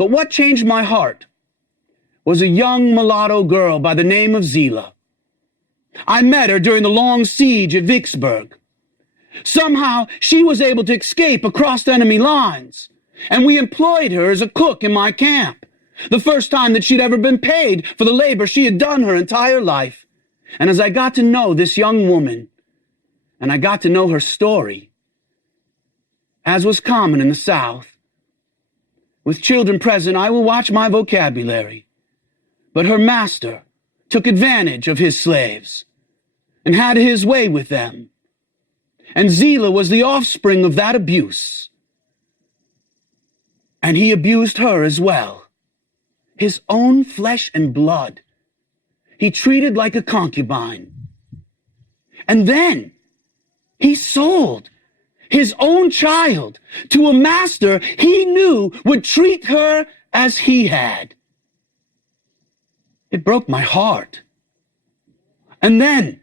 But what changed my heart was a young mulatto girl by the name of Zela. I met her during the long siege at Vicksburg. Somehow, she was able to escape across enemy lines, and we employed her as a cook in my camp, the first time that she'd ever been paid for the labor she had done her entire life. And as I got to know this young woman, and I got to know her story, as was common in the South, with children present, I will watch my vocabulary. But her master took advantage of his slaves and had his way with them. And Zela was the offspring of that abuse. And he abused her as well. His own flesh and blood he treated like a concubine. And then he sold his own child to a master he knew would treat her as he had. It broke my heart. And then,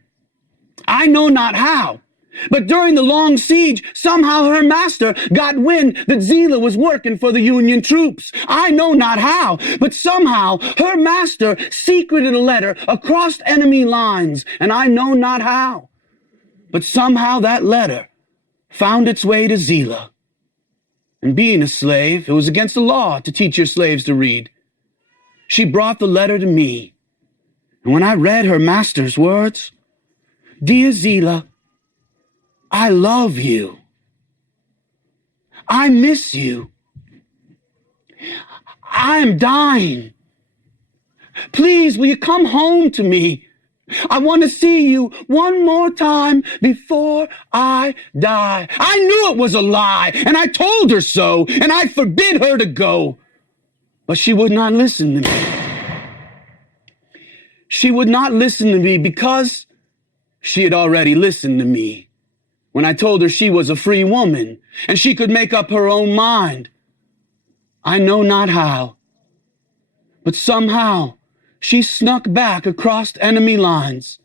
I know not how, but during the long siege, somehow her master got wind that Zela was working for the Union troops. I know not how, but somehow her master secreted a letter across enemy lines, and I know not how. But somehow that letter found its way to Zela. And being a slave, it was against the law to teach your slaves to read. She brought the letter to me, and when I read her master's words, "Dear Zela, I love you. I miss you. I am dying. Please, will you come home to me? I want to see you one more time before I die." I knew it was a lie, and I told her so, and I forbid her to go. But she would not listen to me. She would not listen to me because she had already listened to me when I told her she was a free woman and she could make up her own mind. I know not how, but somehow she snuck back across enemy lines,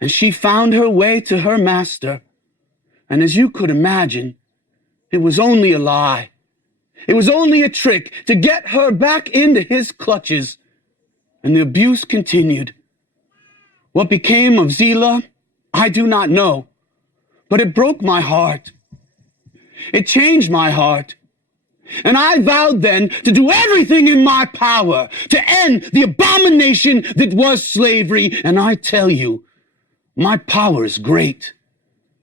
and she found her way to her master. And as you could imagine, it was only a lie. It was only a trick to get her back into his clutches. And the abuse continued. What became of Zela, I do not know, but it broke my heart. It changed my heart. And I vowed then to do everything in my power to end the abomination that was slavery. And I tell you, my power is great.